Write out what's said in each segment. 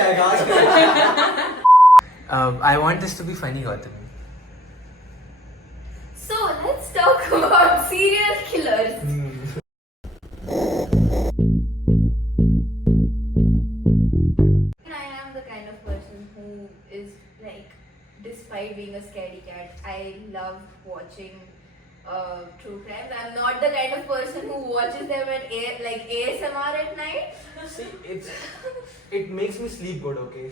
जाएगा आज. I want this to be funny, Gautam. So let's talk about serial killers. I am the kind of person who is like, despite being a scaredy cat, I love watching true crime. I'm not the kind of person who watches them at like ASMR at night. See, it makes me sleep good, okay?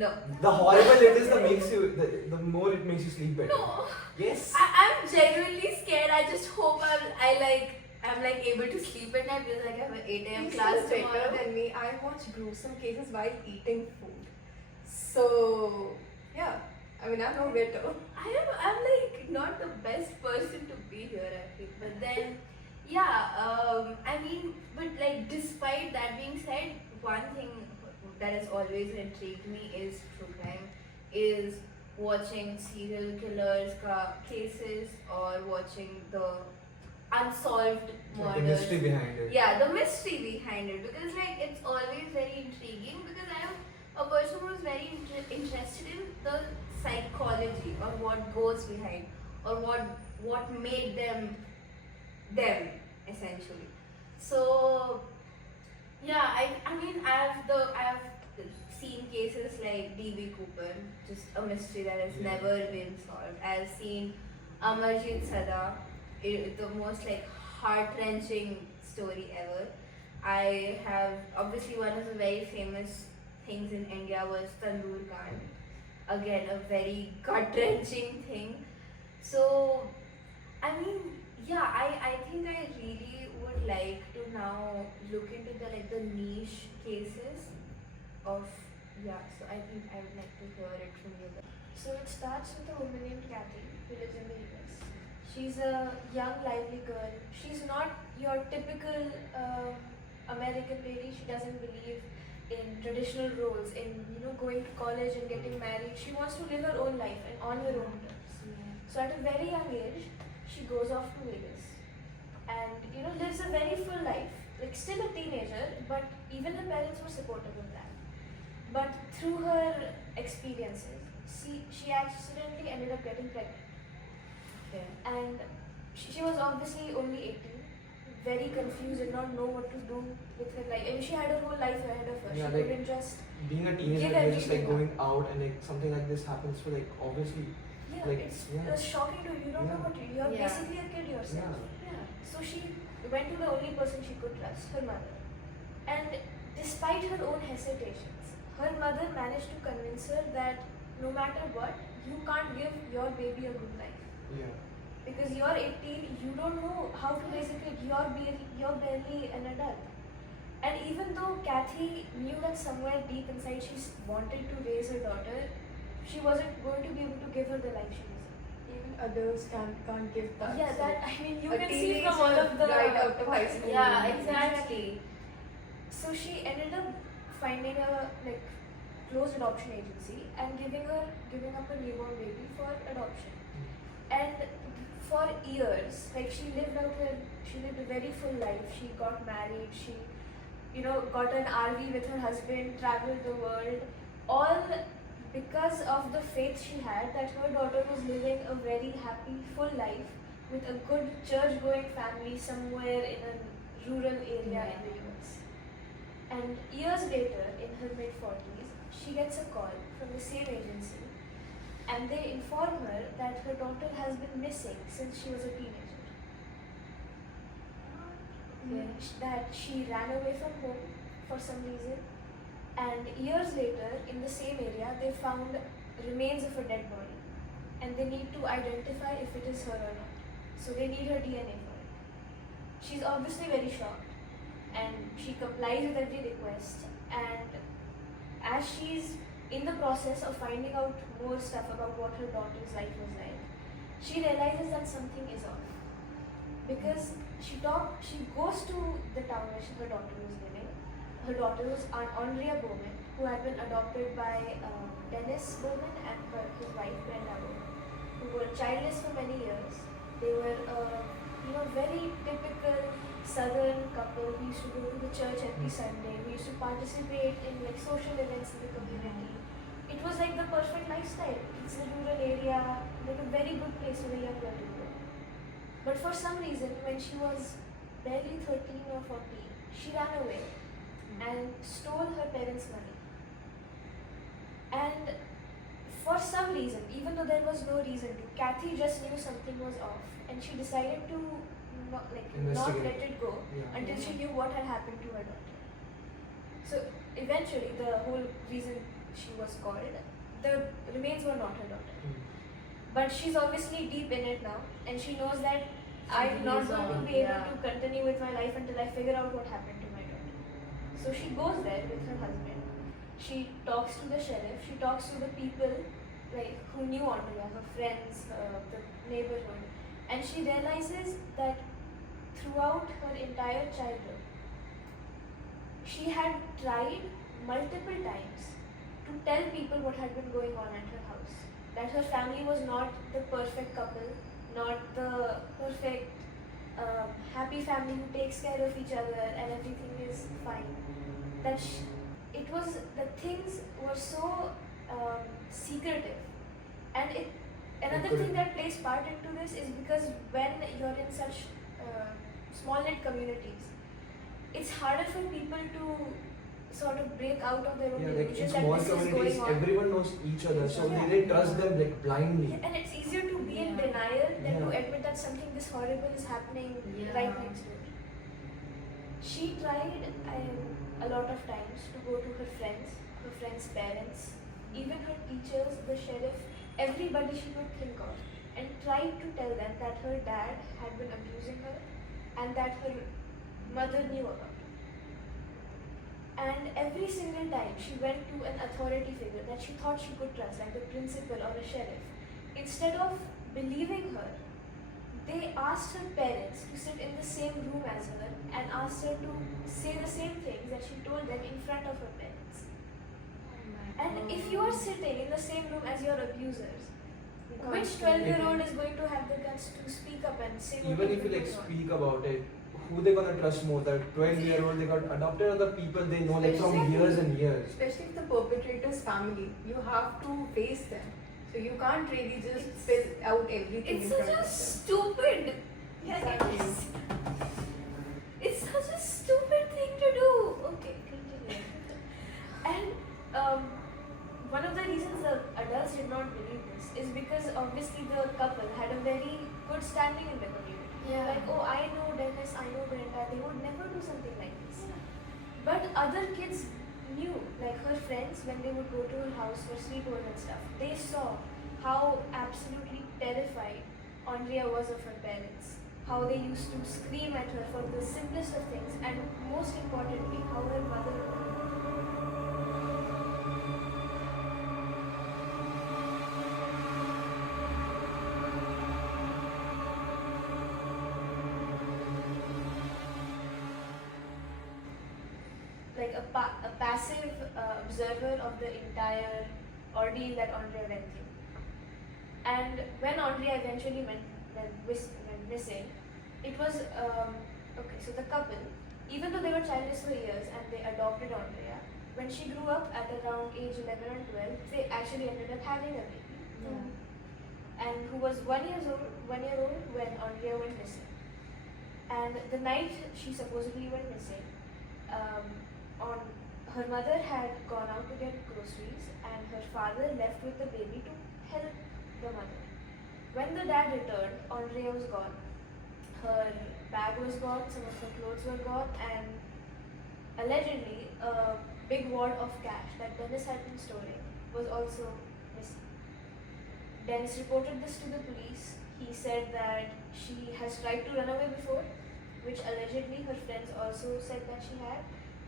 No. The horrible it is, the more it makes you sleep better. No. Yes. I'm genuinely scared. I just hope I'm like able to sleep at night because like I have an 8 a.m. class He's better tomorrow. than me. I watch gruesome cases while eating food. So yeah, I mean I'm no better. I'm like not the best person to be here, I feel. But then, yeah, I mean, but like despite that being said, one thing that has always intrigued me is true crime, is watching serial killers cases or watching the unsolved Like the murders. mystery behind it. Yeah, the mystery behind it, because like it's always very intriguing, because I am a person who is very interested in the psychology or what goes behind or what made them essentially. So yeah, I mean I've seen cases like D.B. Cooper, just a mystery that has never been solved. I've seen Amarjit Sada, the most like heart-wrenching story ever. I have obviously one of the very famous things in India was Tandoor Kand. Again, a very gut-wrenching thing. So, I mean, yeah, I think I really would like to now look into the niche cases of, yeah. So I think I would like to hear it from you guys. So it starts with a woman named Kathy who lives in the US. She's a young, lively girl. She's not your typical American lady. She doesn't believe in traditional roles, in going to college and getting married. She wants to live her own life and on her own terms. So at a very young age, she goes off to Vegas and lives a very full life. Like still a teenager, but even her parents were supportive of that. But through her experiences, she accidentally ended up getting pregnant. Okay. And she was obviously only 18, very confused, did not know what to do with her life. I mean, she had her whole life ahead of her. Yeah, She like, couldn't just being a give teenager, you're just like everything going out and like something like this happens, so like obviously, it's shocking to you. You don't know what to do. You're Yeah. basically a kid yourself. Yeah. So she went to the only person she could trust, her mother. And despite her own hesitations, her mother managed to convince her that no matter what, you can't give your baby a good life. Yeah. Because you're 18, you don't know how to raise a kid. You're barely an adult. And even though Kathy knew that somewhere deep inside she wanted to raise her daughter, she wasn't going to be able to give her the life she deserved. Even adults can't give that. Yeah, so that I mean you a can see teenager from all of the right out of high school. Yeah, exactly. So she ended up finding a closed adoption agency and giving up a newborn baby for adoption. And for years, she lived a very full life. She got married, she got an RV with her husband, traveled the world, all because of the faith she had that her daughter was living a very happy, full life with a good church-going family somewhere in a rural area in the US. And years later, in her mid-40s, she gets a call from the same agency, and they inform her that her daughter has been missing since she was a teenager. That she ran away from home for some reason, and years later, in the same area, they found remains of a dead body, and they need to identify if it is her or not. So they need her DNA for it. She's obviously very shocked, and she complies with every request, and as she's in the process of finding out more stuff about what her daughter's life was like, she realizes that something is off. Because she goes to the town where her daughter was living. Her daughter was Aundria Bowman, who had been adopted by Dennis Bowman and his wife Brenda Bowman, who were childless for many years. They were a very typical southern couple who used to go to the church every Sunday, who used to participate in like social events in the community. It was like the perfect lifestyle. It's a rural area, like a very good place for a young girl to grow. But for some reason, when she was barely 13 or 14, she ran away and stole her parents' money. And for some reason, even though there was no reason to, Kathy just knew something was off, and she decided to not let it go until she knew what had happened to her daughter. So eventually, the whole reason she was called, the remains were not her daughter. But she's obviously deep in it now, and she knows that I'm not going to be able to continue with my life until I figure out what happened to my daughter. So she goes there with her husband. She talks to the sheriff. She talks to the people who knew Aundria, her friends, the neighborhood, and she realizes that throughout her entire childhood, she had tried multiple times to tell people what had been going on at her house. That her family was not the perfect couple, not the perfect happy family who takes care of each other and everything is fine. That the things were so secretive. And another thing that plays part into this is because when you're in such small knit communities, it's harder for people to sort of break out of their own like in illusion that small this is communities, going on. everyone knows each other, so they trust them like blindly. And it's easier to be in denial than to admit that something this horrible is happening right next door. She tried a lot of times to go to her friends' parents, even her teachers, the sheriff, everybody she could think of, and tried to tell them that her dad had been abusing her and that her mother knew about it. And every single time she went to an authority figure that she thought she could trust, like the principal or a sheriff, instead of believing her, they asked her parents to sit in the same room as her and asked her to say the same things that she told them in front of her parents. And if you are sitting in the same room as your abusers, which 12-year-old is going to have the guts to speak up and say what Even if you speak about it, who they gonna trust more? That 12-year-old they got adopted, or the people they know from years and years? Especially if the perpetrator's family, you have to face them. So you can't really just spill out everything. It's such a stupid. It's such a stupid thing to do. Okay, continue. And one of the reasons the adults did not believe this is because obviously the couple had a very good standing in the community. Like, oh, I know Dennis, I know Brenda, they would never do something like this. But other kids knew, like her friends, when they would go to her house for sleepovers and stuff, they saw how absolutely terrified Aundria was of her parents. How they used to scream at her for the simplest of things, and most importantly, how her mother a passive observer of the entire ordeal that Aundria went through. And when Aundria eventually went missing, it was okay. So the couple, even though they were childless for years and they adopted Aundria, when she grew up at around age 11 or 12, they actually ended up having a baby. And who was 1 year old when Aundria went missing. And the night she supposedly went missing, her mother had gone out to get groceries and her father left with the baby to help the mother. When the dad returned, Aundria was gone. Her bag was gone, some of her clothes were gone, and allegedly a big wad of cash that Dennis had been storing was also missing. Dennis reported this to the police. He said that she has tried to run away before, which allegedly her friends also said that she had,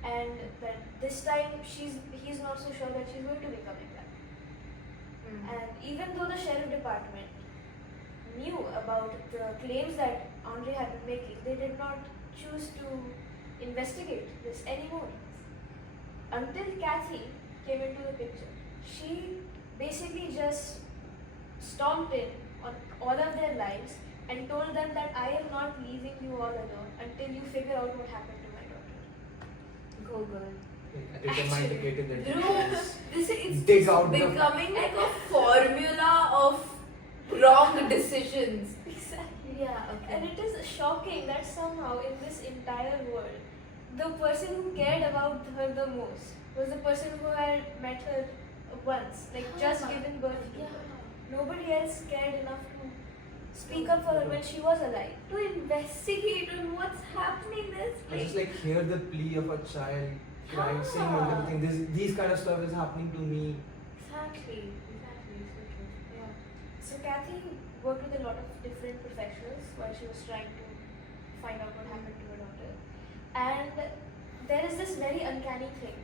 and that this time he's not so sure that she's going to be coming back. And even though the sheriff department knew about the claims that Aundria had been making, they did not choose to investigate this anymore. Until Kathy came into the picture. She basically just stomped in on all of their lives and told them that I am not leaving you all alone until you figure out what happened to my daughter. Go girl. Like, determine the kid in the Bro, details. it's Dig just out the- becoming like a formula of wrong decisions. Exactly. Yeah, okay. And it is shocking that somehow in this entire world, the person who cared about her the most was the person who had met her once, like just given birth to her. Nobody else cared enough to speak up for her when she was alive. To investigate on what's happening this I just place. like hear the plea of a child crying, saying multiple things. These kind of stuff is happening to me. Exactly. So true. Yeah. So Kathy worked with a lot of different professionals while she was trying to find out what happened to her daughter. And there is this very uncanny thing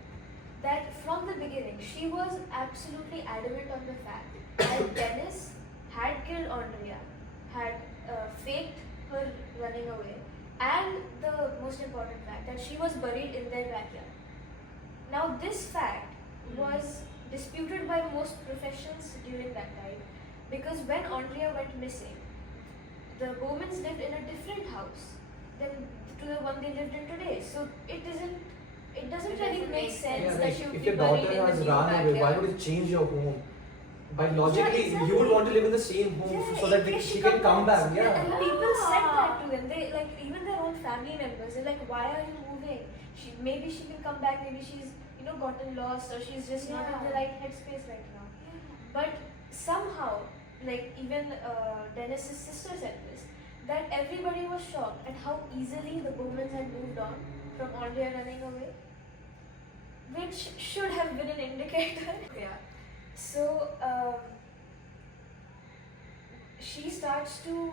that from the beginning she was absolutely adamant on the fact that Dennis had killed Aundria, had faked her running away, and the most important fact that she was buried in their backyard. Now this fact was disputed by most professions during that time because when Aundria went missing, the Bowmans lived in a different house than to the one they lived in today. So it doesn't It really doesn't make make sense Yeah, that like she would if be your buried daughter in has the new run away, why backyard. would you change your home? By logically, exactly. you would want to live in the same home Yeah, so that in case she can come back. Yeah. And people said that to them. They like even their own family members. They're like, "Why are you moving? Maybe she can come back. Maybe she's gotten lost or she's just not in the right headspace right now." But somehow, like even Dennis's sister said this, that everybody was shocked at how easily the Bowmans had moved on from Aundria running away, which should have been an indicator. Yeah. So she starts to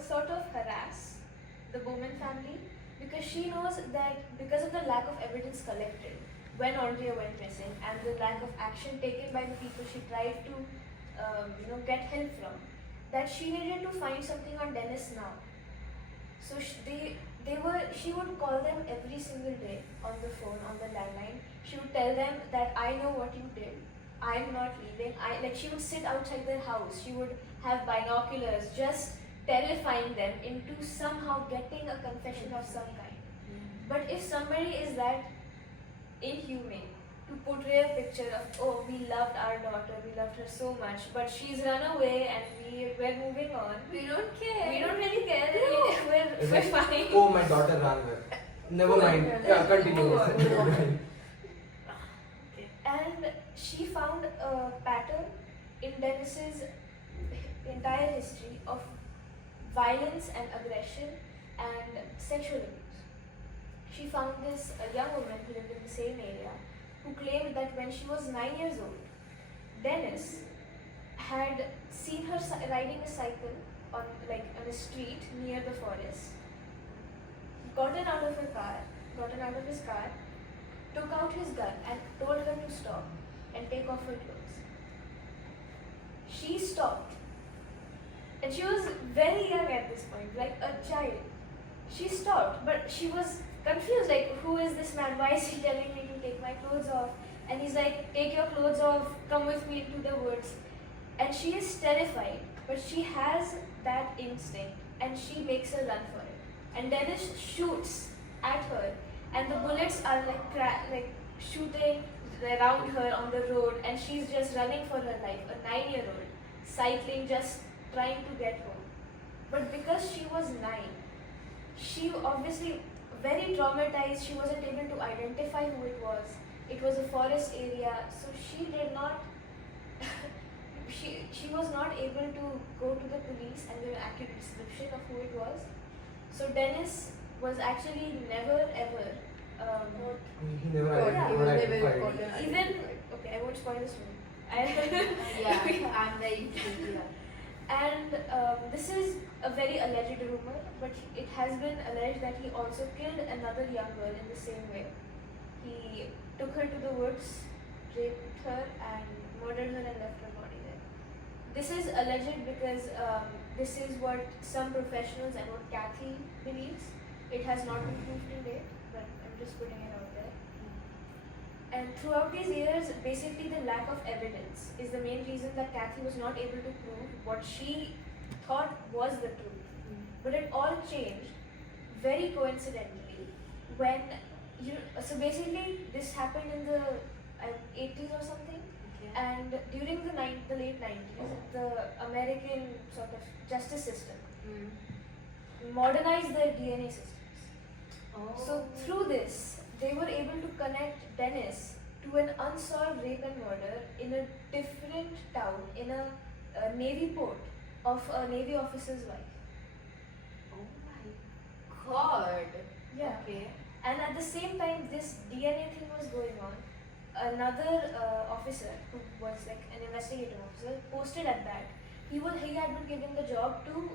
sort of harass the Bowman family because she knows that because of the lack of evidence collected when Aundria went missing and the lack of action taken by the people she tried to get help from, that she needed to find something on Dennis now. So she would call them every single day on the phone, on the landline. She would tell them that I know what you did. I'm not leaving. She would sit outside their house. She would have binoculars, just terrifying them into somehow getting a confession of some kind. But if somebody is that inhumane to portray a picture of, oh, we loved our daughter, we loved her so much, but she's run away and we're moving on. We don't care. We don't really care. No. It's We're like, fine. oh, my daughter ran away. Never mind. Yeah, continue. And she found a pattern in Dennis's entire history of violence and aggression and sexual abuse. She found this young woman who lived in the same area who claimed that when she was 9 years old, Dennis had seen her riding a cycle on a street near the forest, gotten out of his car, took out his gun and told her to stop and take off her clothes. She stopped. And she was very young at this point, like a child. She stopped, but she was confused, like, who is this man? Why is he telling me to take my clothes off? And he's like, take your clothes off, come with me into the woods. And she is terrified, but she has that instinct and she makes a run for it. And Dennis shoots at her and the bullets are like shooting around her on the road and she's just running for her life, a 9-year-old, cycling, just trying to get home. But because she was 9, she obviously very traumatized, she wasn't able to identify who it was. It was a forest area, so she did not she was not able to go to the police and give an accurate description of who it was. So Dennis was actually never ever He never identified. even okay, I won't spoil this one. Yeah, I'm very interested in that. And this is a very alleged rumor, but it has been alleged that he also killed another young girl in the same way. He took her to the woods, raped her, and murdered her and left her body there. This is alleged because this is what some professionals and what Kathy believes. It has not been proved to date, but I'm just putting it out there. And throughout these years, basically the lack of evidence is the main reason that Kathy was not able to prove what she thought was the truth. But it all changed very coincidentally when so basically this happened in the 80s or something. Okay. And during the late 90s, the American sort of justice system modernized their DNA systems. So through this, they were able to connect Dennis to an unsolved rape and murder in a different town, in a Navy port of a Navy officer's wife. Oh my god. Yeah. Okay. And at the same time, this DNA thing was going on. Another officer, who was like an investigative officer, posted at that. He had been given the job to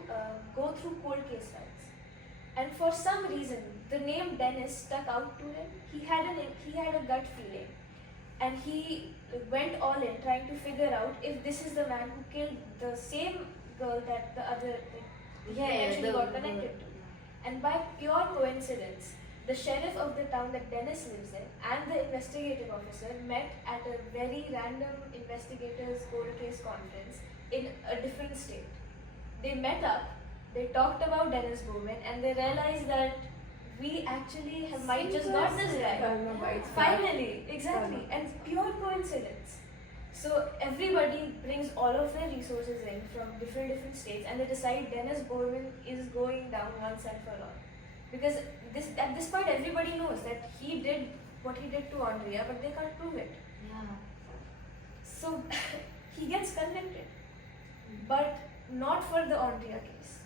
go through cold case files, and for some reason, the name Dennis stuck out to him. He had a gut feeling, and he went all in trying to figure out if this is the man who killed the same girl that the other eventually got connected to. And by pure coincidence, the sheriff of the town that Dennis lives in and the investigative officer met at a very random investigators cold case conference in a different state. They met up, they talked about Dennis Bowman, and they realized that we actually might just got this guy. Karma bites back. Finally, exactly, and pure coincidence. So everybody brings all of their resources in from different states, and they decide Dennis Bowman is going down once and for all. Because at this point, everybody knows that he did what he did to Aundria, but they can't prove it. Yeah. So he gets convicted, but not for the Aundria case.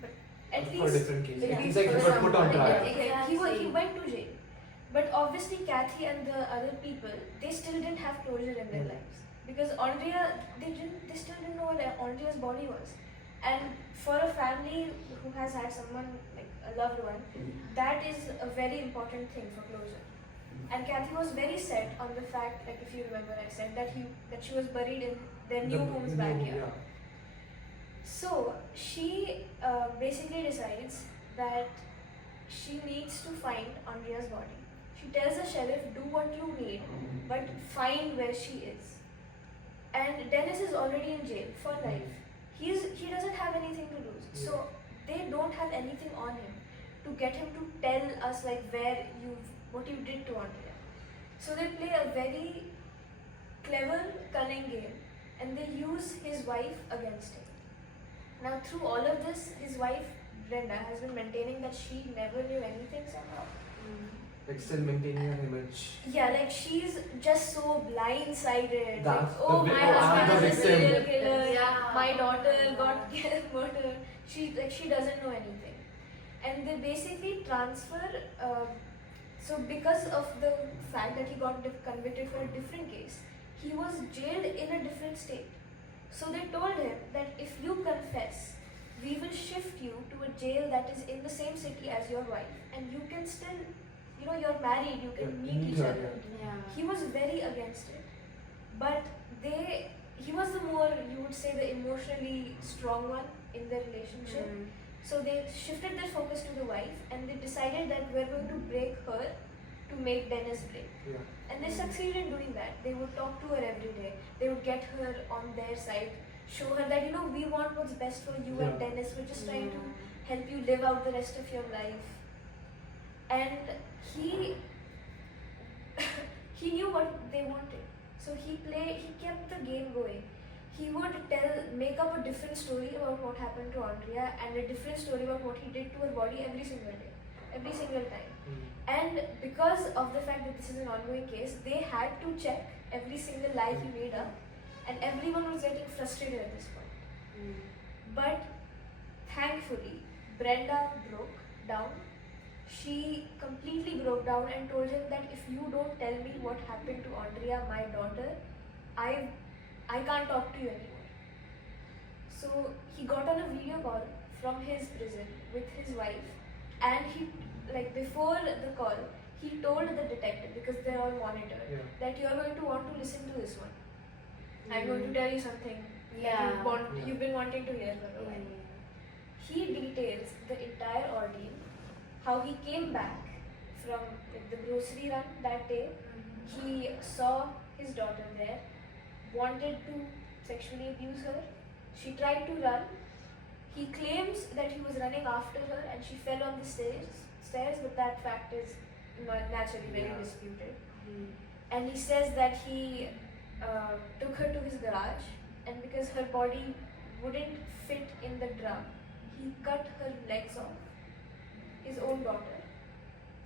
But at For least different cases. Yeah. It's like he got put on trial. he went to jail. But obviously, Kathy and the other people, they still didn't have closure in their lives. Because Aundria, they still didn't know what Aundria's body was. And for a family who has had someone, like a loved one, that is a very important thing for closure. And Kathy was very set on the fact, like if you remember I said, that she was buried in their new home's backyard. So she basically decides that she needs to find Aundria's body. She tells the sheriff, do what you need, but find where she is. And Dennis is already in jail for life. He doesn't have anything to lose. So they don't have anything on him to get him to tell us like what you did to Aundria. So they play a very clever, cunning game, and they use his wife against him. Now through all of this, his wife Brenda has been maintaining that she never knew anything somehow. Like still maintaining her image. Yeah, like she's just so blindsided. That's Like, oh, the my vic- oh, I'm husband the is a victim. serial killer. Yeah. My daughter got murdered. She doesn't know anything, and they basically transfer. So because of the fact that he got convicted for a different case, he was jailed in a different state. So they told him that if you confess, we will shift you to a jail that is in the same city as your wife, and you can still, you're married, you can meet each her, other. Yeah. He was very against it, but he was the more, you would say, the emotionally strong one in their relationship. So they shifted their focus to the wife, and they decided that we're going to break her to make Dennis break. Yeah. And they succeeded in doing that. They would talk to her every day. They would get her on their side, show her that, we want what's best for you and Yeah. Dennis. We're just trying to help you live out the rest of your life. And he knew what they wanted. So he kept the game going. He would make up a different story about what happened to Aundria and a different story about what he did to her body every single day, every single time. And because of the fact that this is an ongoing case, they had to check every single lie he made up, and everyone was getting frustrated at this point. But thankfully, Brenda broke down. She completely broke down and told him that if you don't tell me what happened to Aundria, my daughter, I can't talk to you anymore. So he got on a video call from his prison with his wife, and before the call, he told the detective, because they're all monitored, that you're going to want to listen to this one. I'm going to tell you something that you've been wanting to hear for a while. He details the entire ordeal, how he came back from the grocery run that day. He saw his daughter there, wanted to sexually abuse her. She tried to run, He claims that he was running after her and she fell on the stairs, but that fact is naturally very Yeah. disputed. And he says that he took her to his garage, and because her body wouldn't fit in the drum, he cut her legs off, his own daughter.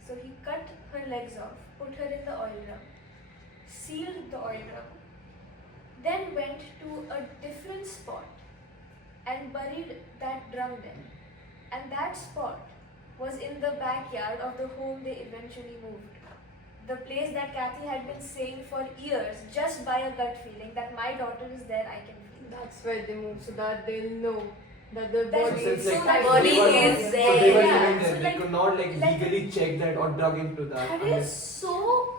So he cut her legs off, put her in the oil drum, sealed the oil drum, then went to a different spot and buried that drum there. And that spot was in the backyard of the home they eventually moved. The place that Kathy had been saying for years, just by a gut feeling, that my daughter is there, I can feel. That's where they move so that they'll know that the That's- body Since, is. like, that they body were- is So there. they were Yeah. living there. So, They like- could not like like- legally check that or drug into that. That unless- is so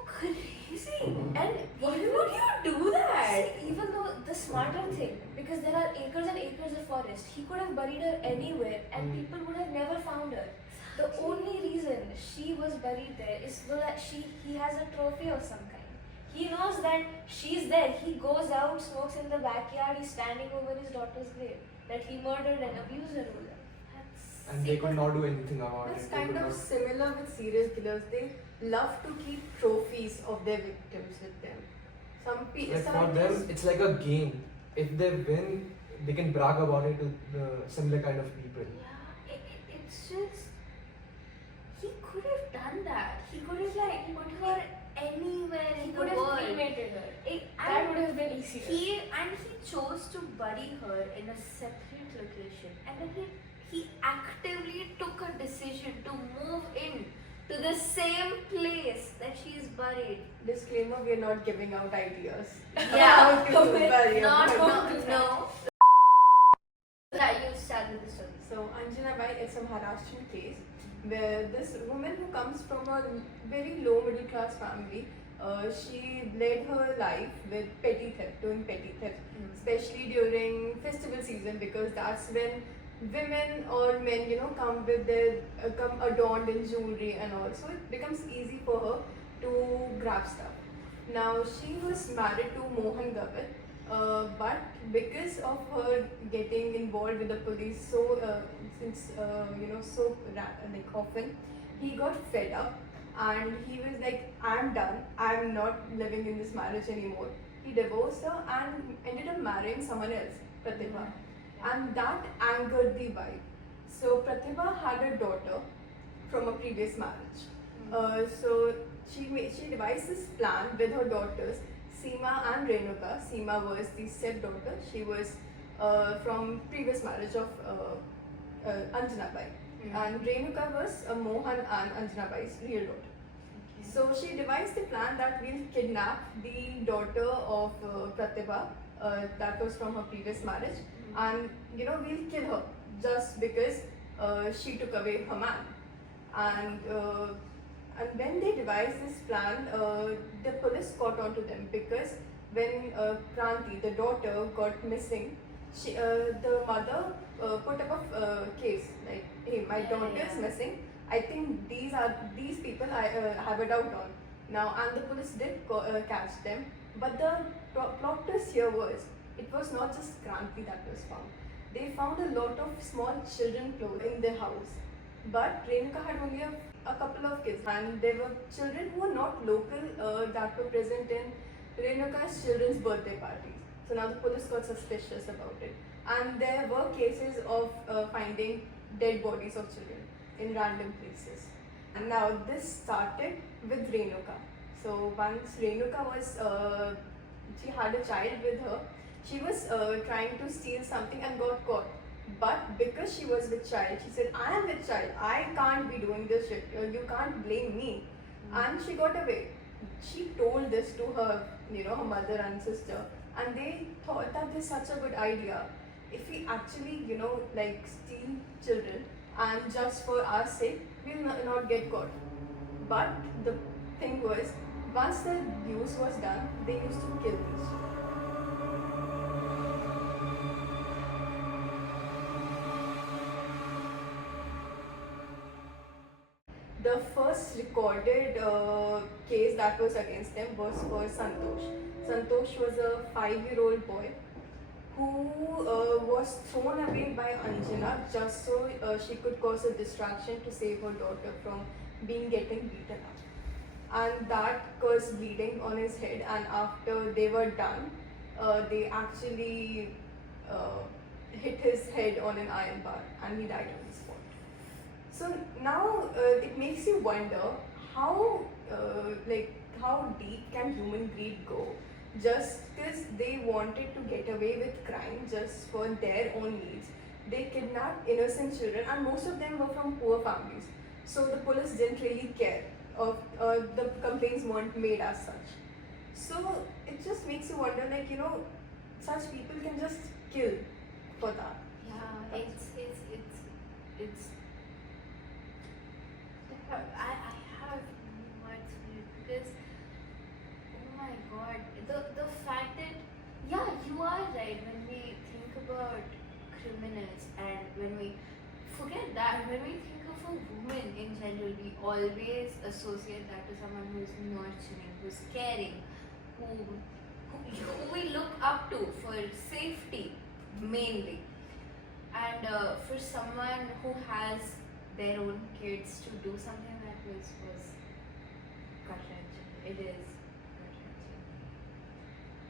crazy. And why would you do that? See, even though the smarter thing, because there are acres and acres of forest, he could have buried her anywhere and people would have never found her. The only reason she was buried there is so that he has a trophy of some kind. He knows that she's there. He goes out, smokes in the backyard, he's standing over his daughter's grave. That he murdered and abused her over. That's And they could not do anything about It's it. They kind could of not- similar with serial killers. They love to keep trophies of their victims with them. Some people. Like for them, it's like a game. If they win, they can brag about it to the similar kind of people. Yeah, it's just he could have done that. He could have like put her anywhere He in the could have world. cremated her. It- That and would have been easier. He chose to bury her in a separate location, and then he actively took a decision to move in to the same place that she is buried. Disclaimer: we are not giving out ideas. Yeah, How to bury a not body. no. Yeah, you start with the story. So Anjunabai is a Maharashtrian case where this woman who comes from a very low middle class family, she led her life with petty theft, doing petty theft, especially during festival season, because that's when women or men, come with their come adorned in jewelry and all. So it becomes easy for her to grab stuff. Now she was married to Mohan Gavat, but because of her getting involved with the police like often, he got fed up and he was like, I'm done, I'm not living in this marriage anymore. He divorced her and ended up marrying someone else, Pratibha, and that angered the wife. So Pratibha had a daughter from a previous marriage. So she devised this plan with her daughters, Seema and Renuka. Seema was the stepdaughter. She was from previous marriage of Anjunabai. And Renuka was Mohan and Anjunabai's real daughter. So she devised the plan that we'll kidnap the daughter of Pratibha, that was from her previous marriage, and we'll kill her just because she took away her man. And when they devised this plan, the police caught on to them because when Kranti, the daughter, got missing, the mother put up a case like, hey, my daughter is missing. I think these people I have a doubt on. Now, and the police did catch them, but the plot twist here was, it was not just Kranti that was found. They found a lot of small children clothes in their house. But Renuka had only a couple of kids, and there were children who were not local that were present in Renuka's children's birthday parties. So now the police got suspicious about it. And there were cases of finding dead bodies of children in random places. And now this started with Renuka. So once Renuka was, she had a child with her, she was trying to steal something and got caught. But because she was with child, she said, I am with child, I can't be doing this shit, you can't blame me. And she got away. She told this to her, her mother and sister, and they thought that this is such a good idea. If we actually, steal children, and just for our sake, we'll not get caught. But the thing was, once the use was done, they used to kill these children. The first recorded case that was against them was for Santosh. Santosh was a 5-year-old boy who was thrown away by Anjana just so she could cause a distraction to save her daughter from getting beaten up. And that caused bleeding on his head, and after they were done, they actually hit his head on an iron bar and he died on the spot. So now it makes you wonder how how deep can human greed go? Just because they wanted to get away with crime just for their own needs, they kidnapped innocent children, and most of them were from poor families. So the police didn't really care, of the complaints weren't made as such. So it just makes you wonder, such people can just kill for that. Yeah, it's I have no words for it because oh my god, the fact that yeah, you are right when we think about criminals and when we forget that when we think of a woman in general, we always associate that to someone who is nurturing, who's caring, who we look up to for safety mainly. And for someone who has their own kids to do something that was gut-wrenching. It is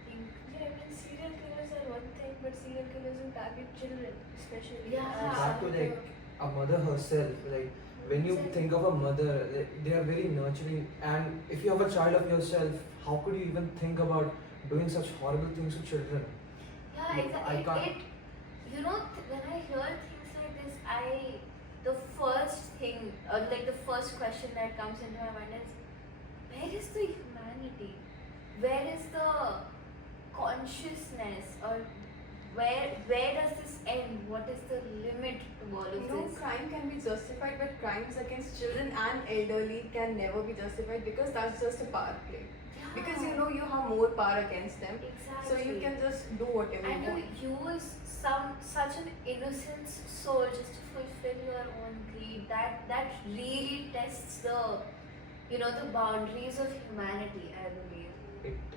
gut-wrenching. Yeah, I mean, serial killers are one thing, but serial killers who target children, especially. Yeah. Back to like a mother herself, like when you think of a mother, they are very nurturing, and if you have a child of yourself, how could you even think about doing such horrible things to children? Yeah, I exactly. can't- When I hear things like this, the first thing, like the first question that comes into my mind is, where is the humanity? Where is the consciousness? Or where does this end? What is the limit to all of No this? crime can be justified, but crimes against children and elderly can never be justified because that's just a power play. Because you have more power against them, Exactly. so you can just do whatever And you want. you use such an innocent soul just to fulfill your own greed. That really tests the boundaries of humanity, I believe.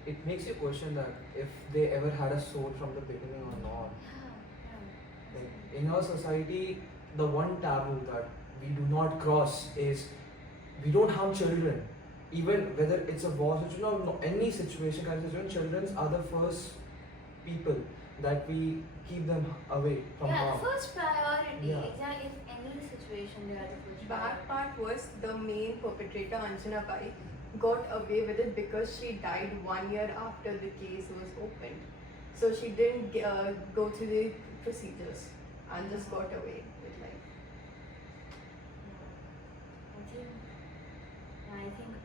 It makes you question that if they ever had a soul from the beginning or not. Yeah. Like in our society, the one taboo that we do not cross is we don't harm children. Even whether it's a war situation or any situation, kind of situation, children are the first people that we keep them away from Yeah, harm. the first priority. Yeah. Exactly. In any situation, they are the first Bad priority. part was the main perpetrator Anjunabai got away with it because she died 1 year after the case was opened. So she didn't go through the procedures and just got away with life.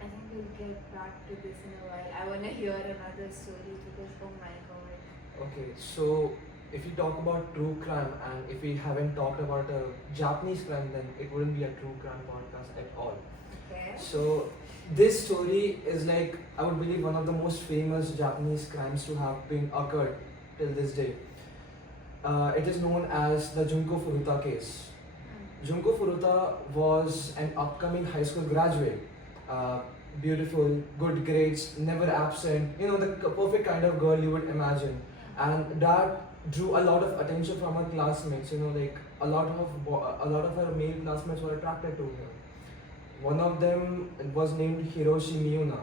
I think we'll get back to this in a while. I want to hear another story because oh my god. Okay, so if you talk about true crime and if we haven't talked about a Japanese crime, then it wouldn't be a true crime podcast at all. Okay. So this story is like, I would believe, one of the most famous Japanese crimes to have been occurred till this day. It is known as the Junko Furuta case. Junko Furuta was an upcoming high school graduate. Beautiful, good grades, never absent, the perfect kind of girl you would imagine. And that drew a lot of attention from her classmates, like a lot of her male classmates were attracted to her. One of them was named Hiroshi Miyuna.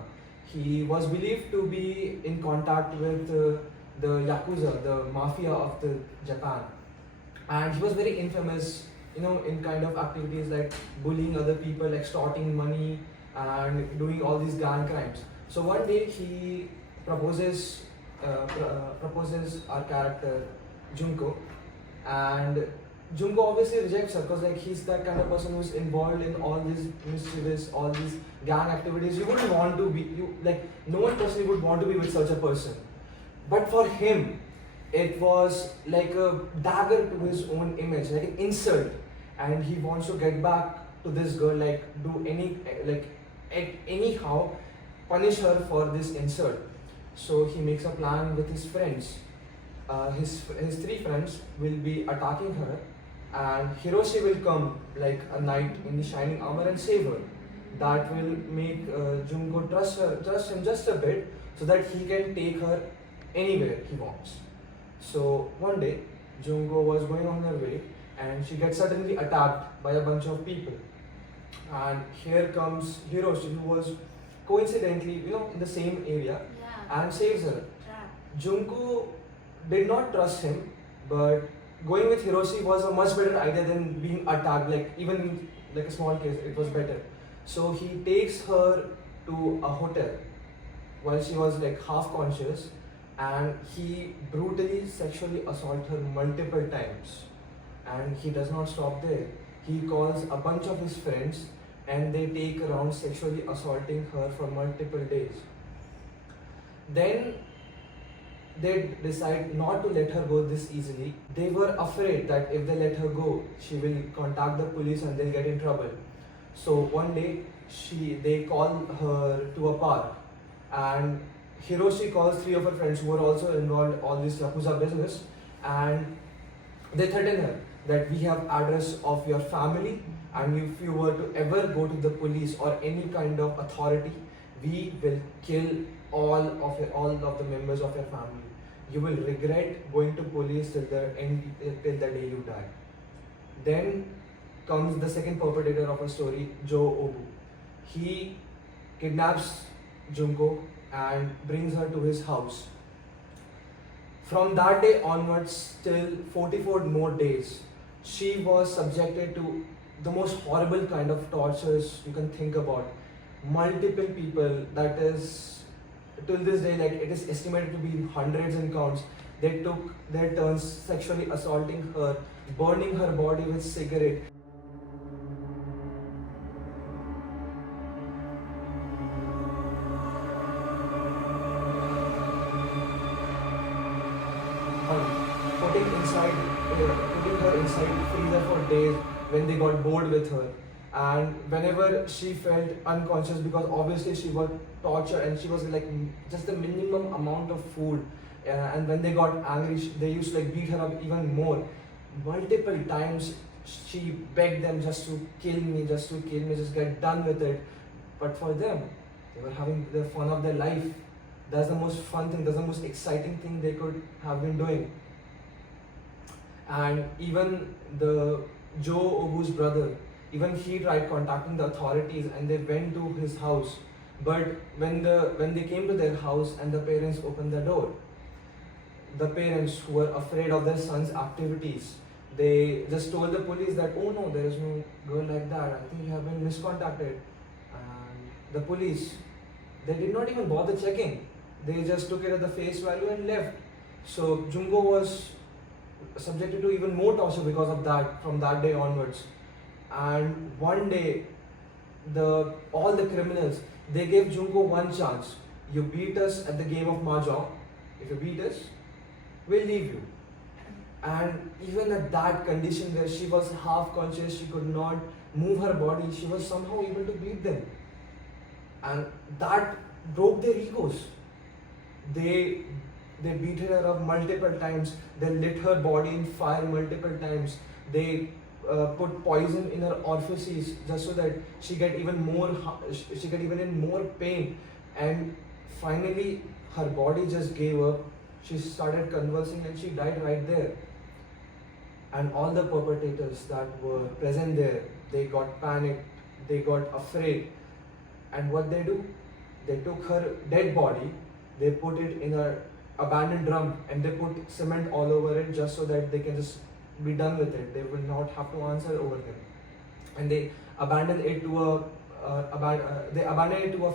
He was believed to be in contact with the Yakuza, the mafia of the Japan. And he was very infamous, in kind of activities like bullying other people, extorting money, and doing all these gang crimes. So one day he proposes our character Junko, and Junko obviously rejects her because he's that kind of person who's involved in all these mischievous, all these gang activities. You wouldn't want to be, no one personally would want to be with such a person. But for him, it was like a dagger to his own image, like an insult, and he wants to get back to this girl, anyhow punish her for this insult. So he makes a plan with his friends. His 3 friends will be attacking her, and Hiroshi will come like a knight in the shining armor and save her. That will make Junko trust him just a bit, so that he can take her anywhere he wants. So one day, Junko was going on her way and she gets suddenly attacked by a bunch of people. And here comes Hiroshi, who was coincidentally, in the same area, Yeah. and saves her. Trap. Junko did not trust him, but going with Hiroshi was a much better idea than being attacked. Like even like a small case, it was better. So he takes her to a hotel while she was like half conscious, and he brutally sexually assaults her multiple times. And he does not stop there. He calls a bunch of his friends, and they take around sexually assaulting her for multiple days. Then they decide not to let her go this easily. They were afraid that if they let her go, she will contact the police and they'll get in trouble. So one day, they call her to a park, and Hiroshi calls three of her friends who were also involved in all this Yakuza business, and they threaten her that we have address of your family, and if you were to ever go to the police or any kind of authority, we will kill all of the members of your family. You will regret going to police till the end, till the day you die. Then comes the second perpetrator of our story, Joe Obu. He kidnaps Junko and brings her to his house. From that day onwards till 44 more days, she was subjected to the most horrible kind of tortures you can think about. Multiple people, that is, till this day, like it is estimated to be hundreds in counts, they took their turns sexually assaulting her, burning her body with cigarette. Putting her inside freezer for days when they got bored with her. And whenever she felt unconscious, because obviously she was tortured and she was like just the minimum amount of food, and when they got angry, they used to like beat her up even more. Multiple times she begged them just to kill me, just get done with it. But for them, they were having the fun of their life. That's the most fun thing, that's the most exciting thing they could have been doing. And even the Joe Obu's brother, even he tried contacting the authorities and they went to his house. But when they came to their house and the parents opened the door, the parents who were afraid of their son's activities, they just told the police that, oh no, there is no girl like that, I think you have been miscontacted. And the police, they did not even bother checking. They just took it at the face value and left. So Junko was subjected to even more torture because of that from that day onwards. And one day, all the criminals, they gave Junko one chance. You beat us at the game of Mahjong. If you beat us, we'll leave you. And even at that condition where she was half conscious, she could not move her body, she was somehow able to beat them. And that broke their egos. They beat her up multiple times. They lit her body in fire multiple times. They put poison in her orifices just so that she get even in more pain. And finally, her body just gave up. She started convulsing and she died right there. And all the perpetrators that were present there, they got panicked. They got afraid. And what they do? They took her dead body. They put it in a abandoned drum and they put cement all over it just so that they can just be done with it. They will not have to answer over them. And they abandoned it to a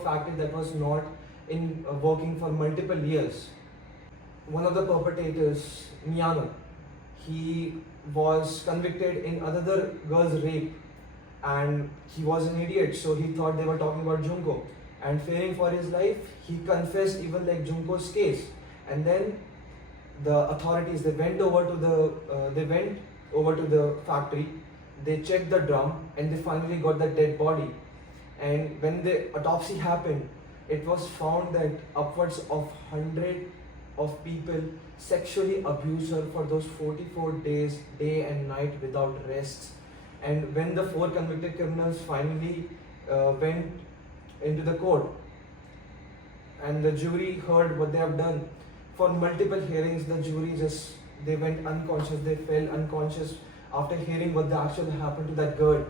factory that was not in working for multiple years. One of the perpetrators, Miyano, he was convicted in another girl's rape, and he was an idiot, so he thought they were talking about Junko. And fearing for his life, he confessed even like Junko's case. And then the authorities, they went over to the factory, they checked the drum, and they finally got the dead body. And when the autopsy happened, it was found that upwards of 100 of people sexually abused her for those 44 days, day and night without rest. And when the 4 convicted criminals finally went into the court and the jury heard what they have done, for multiple hearings, the jury they went unconscious, they fell unconscious after hearing what actually happened to that girl.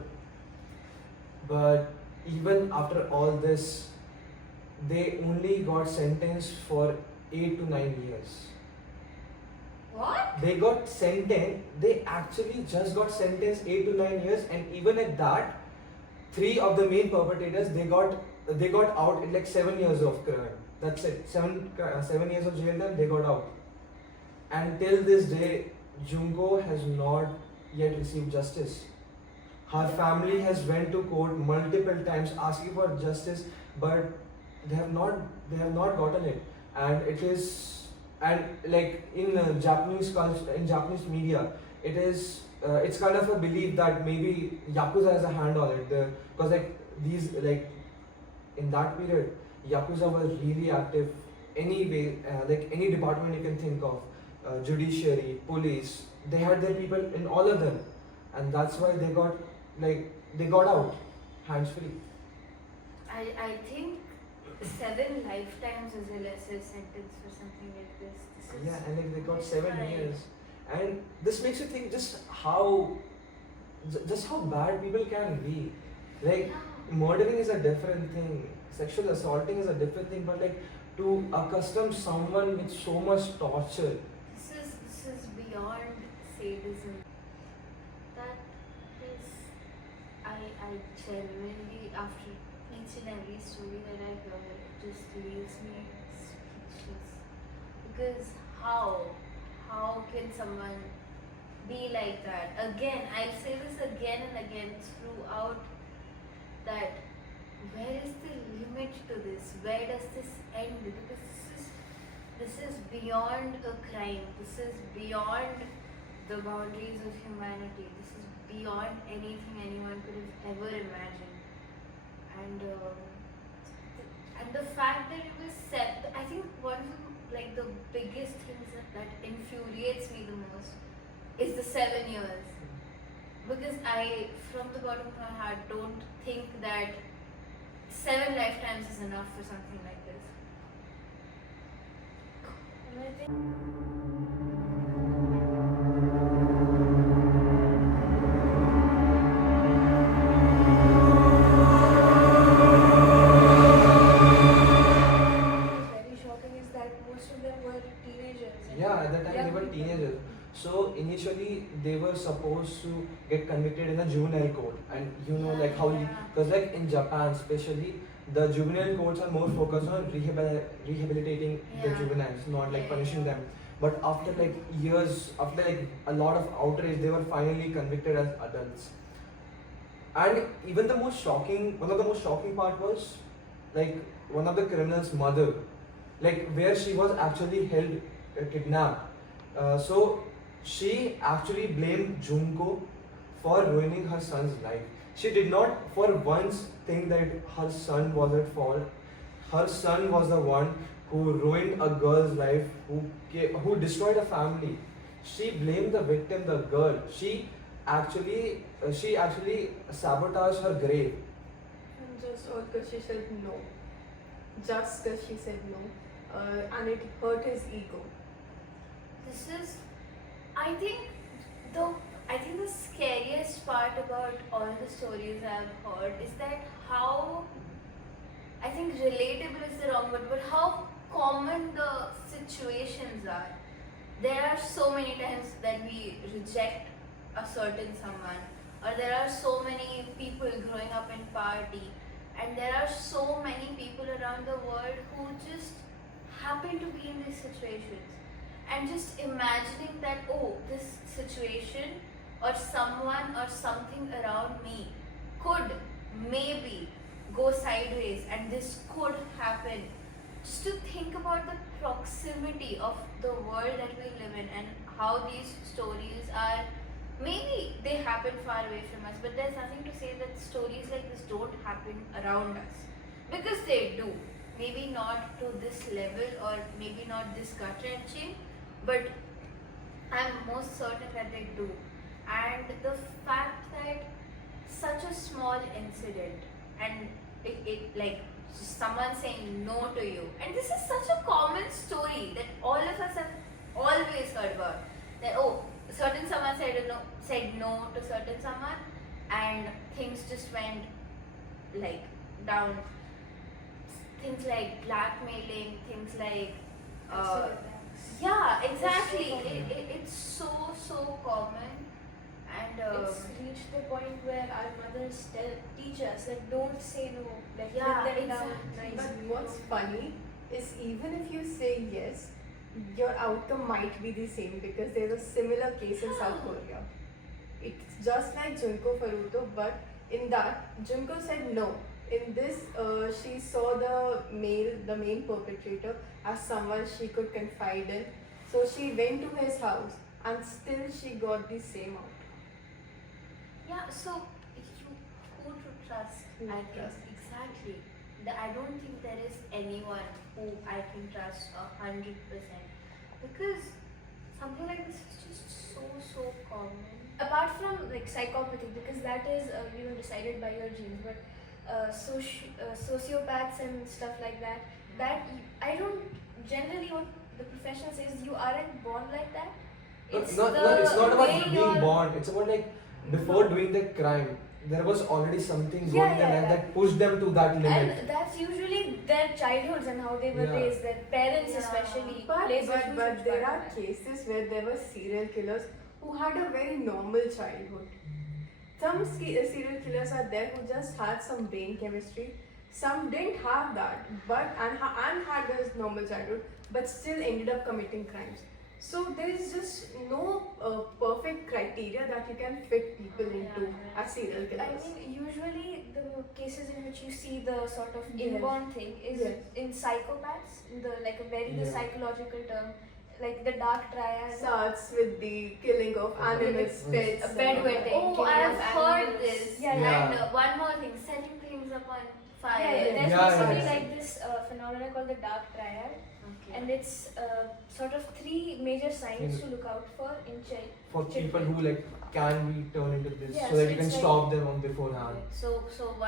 But even after all this, they only got sentenced for 8 to 9 years. What? They got sentenced, they actually just got sentenced 8 to 9 years, and even at that, 3 of the main perpetrators, they got out in like 7 years of crime. That's it. 7 years of jail, then they got out. And till this day, Junko has not yet received justice. Her family has went to court multiple times asking for justice, but they have not gotten it. And it is, and like in Japanese culture, in Japanese media, it is it's kind of a belief that maybe Yakuza has a hand on it, because like these, like in that period, Yakuza was really active. Anyway, like any department you can think of, judiciary, police, they had their people in all of them, and that's why they got out hands free. I think 7 lifetimes is a lesser sentence for something like this. This is Yeah, and like they got 7 right. years, and this makes you think just how bad people can be. Like murdering is a different thing, sexual assaulting is a different thing, but like to accustom someone with so much torture. This is beyond sadism. That is, I genuinely, after each and every story that I hear, it just leaves me speechless. Because how can someone be like that? Again, I'll say this again and again throughout, that where is the limit to this? Where does this end? Because this is beyond a crime. This is beyond the boundaries of humanity. This is beyond anything anyone could have ever imagined. And the fact that it was set, I think one of the biggest things that infuriates me the most is the 7 years. Because I, from the bottom of my heart, don't think that 7 lifetimes is enough for something like this. And I think very shocking is that most of them were teenagers. Yeah, at that time Young they were people. teenagers. So initially they were supposed to get convicted in a juvenile court, and you know like how, because like in Japan especially, the juvenile courts are more focused on rehabilitating the Yeah. juveniles, not like Yeah, punishing yeah. them. But after like years, after like a lot of outrage, they were finally convicted as adults. And even one of the most shocking part was like one of the criminals' mother, like where she was actually held kidnapped. So she actually blamed Junko for ruining her son's life. She did not for once think that her son was at fault. Her son was the one who ruined a girl's life, who destroyed a family. She blamed the victim, the girl. She actually sabotaged her grave. And just all because she said no. Just because she said no. And it hurt his ego. this is, I think the scariest part about all the stories I've heard is that how, I think relatable is the wrong word, but how common the situations are. There are so many times that we reject a certain someone, or there are so many people growing up in poverty, and there are so many people around the world who just happen to be in these situations. And just imagining that, oh, this situation or someone or something around me could maybe go sideways and this could happen. Just to think about the proximity of the world that we live in and how these stories are, maybe they happen far away from us, but there's nothing to say that stories like this don't happen around us. Because they do. Maybe not to this level or maybe not this gut-wrenching, but I'm most certain that they do. And the fact that such a small incident, and it like just someone saying no to you. And this is such a common story that all of us have always heard about. That certain someone said no to certain someone, and things just went like down. Things like blackmailing, things like yeah, exactly. It's so common, and It's reached the point where our mothers teach us that don't say no, like Yeah, put them down exactly. But nicely. what's funny is even if you say yes, your outcome might be the same because there's a similar case in South Korea. It's just like Junko Furuto, but in that, Junko said no. In this, she saw the main perpetrator as someone she could confide in. So she went to his house and still she got the same outcome. yeah. So who to trust? Who to I think trust. exactly. I don't think there is anyone who I can trust 100% because something like this is just so common. Apart from like psychopathy, because that is decided by your genes, but sociopaths and stuff like that, I don't generally, what the profession says, you aren't born like that. It's not about way being you're- born. It's about like before doing the crime, there was already something going Yeah, in their yeah, life yeah. that pushed them to that limit. And that's usually their childhoods and how they were Yeah. raised. Their parents, Yeah. especially, But, plays a but, huge but there part are in that. cases where there were serial killers who had a very normal childhood. Some serial killers are there who just had some brain chemistry. Some didn't have that, and had a normal childhood, but still ended up committing crimes. So there is just no perfect criteria that you can fit people into as serial I killers. mean, usually the cases in which you see the sort of Yes. inborn thing is Yes. in psychopaths, the the Yeah. psychological term, like the dark triad. Starts with the killing of animals, pets, Bedwetting. Oh, I've heard this. Yeah, yeah. And one more thing, setting things up on fire. There's Yeah, basically yeah. like this phenomenon called the dark triad, Okay. and it's sort of three major signs to look out for in For people who like can be turned into this, Yeah, so that so you can it's stop them on beforehand. So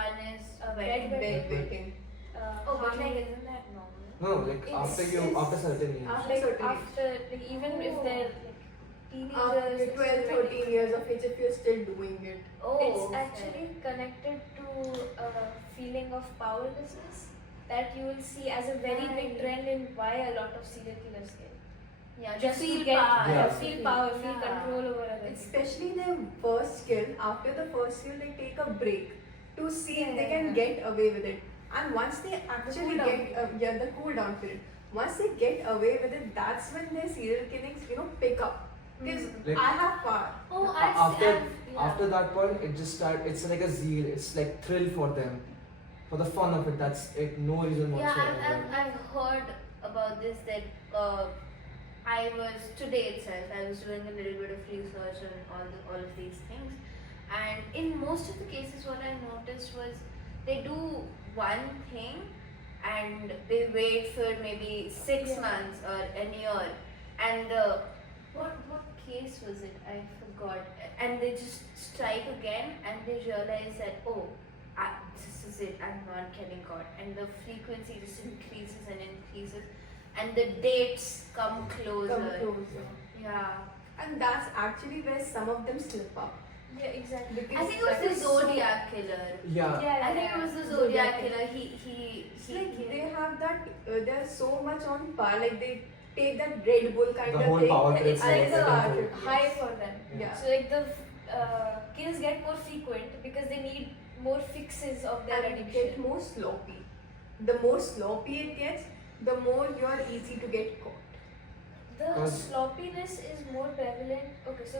one is bedwetting. bedwetting. Oh, but harming- like, isn't that normal? No, like It's- after certain age. After like certain age. after like, even if they're like After teenagers, 12, 13 years of age, if you're still doing it. Oh, it's okay. actually connected to a feeling of powerlessness that you will see as a very big Right. trend in why a lot of serial killers kill. Yeah, Just feel to get power. Yeah. feel power, feel Yeah. control over other people. Especially their first kill, after the first kill, they take a break to see if they can get away with it. And once they actually cool down get the cool down period, once they get away with it, that's when their serial killings, pick up. Because Like- I have power. Oh, After that point, it just it's like a zeal. It's like thrill for them, for the fun of it. That's it. No reason Yeah, whatsoever. I've heard about this that I was today itself. I was doing a little bit of research on all of these things, and in most of the cases, what I noticed was they do one thing, and they wait for maybe 6 Yeah. months or a year, and what case was it? I forgot. And they just strike again, and they realize that this is it. I'm not getting caught, and the frequency just increases and increases, and the dates come closer. Come closer. Yeah. And that's actually where some of them slip up. Yeah, exactly. Because I think it was that the is so- Zodiac killer. Yeah. I think it was the Zodiac Zodiac killer. It's like they have that, they're so much on par, like they take that Red Bull kind The of whole thing. power trip It's thing like of the the power control. trip. high for them. Yeah. So like the kills get more frequent because they need more fixes of their And it gets addiction. more sloppy. The more sloppy it gets, the more you are easy to get caught. The Cause- sloppiness is more prevalent. Okay, so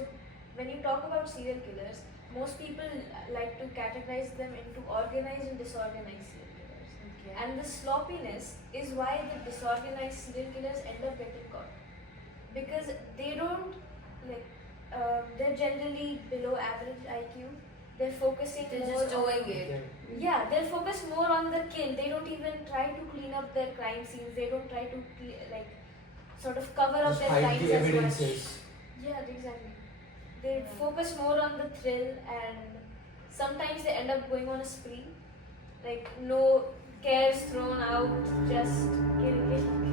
when you talk about serial killers, most people like to categorize them into organized and disorganized serial killers. Okay. And the sloppiness is why the disorganized serial killers end up getting caught. Because they don't, like, they're generally below average IQ. They're focusing They're more just doing on, it. Yeah, they'll focus more on the kill. They don't even try to clean up their crime scenes. They don't try to, sort of cover up Just their hide crimes the as much. evidences. Yeah, exactly. They focus more on the thrill, and sometimes they end up going on a spree. Like, no, cares thrown out, just kill, kill,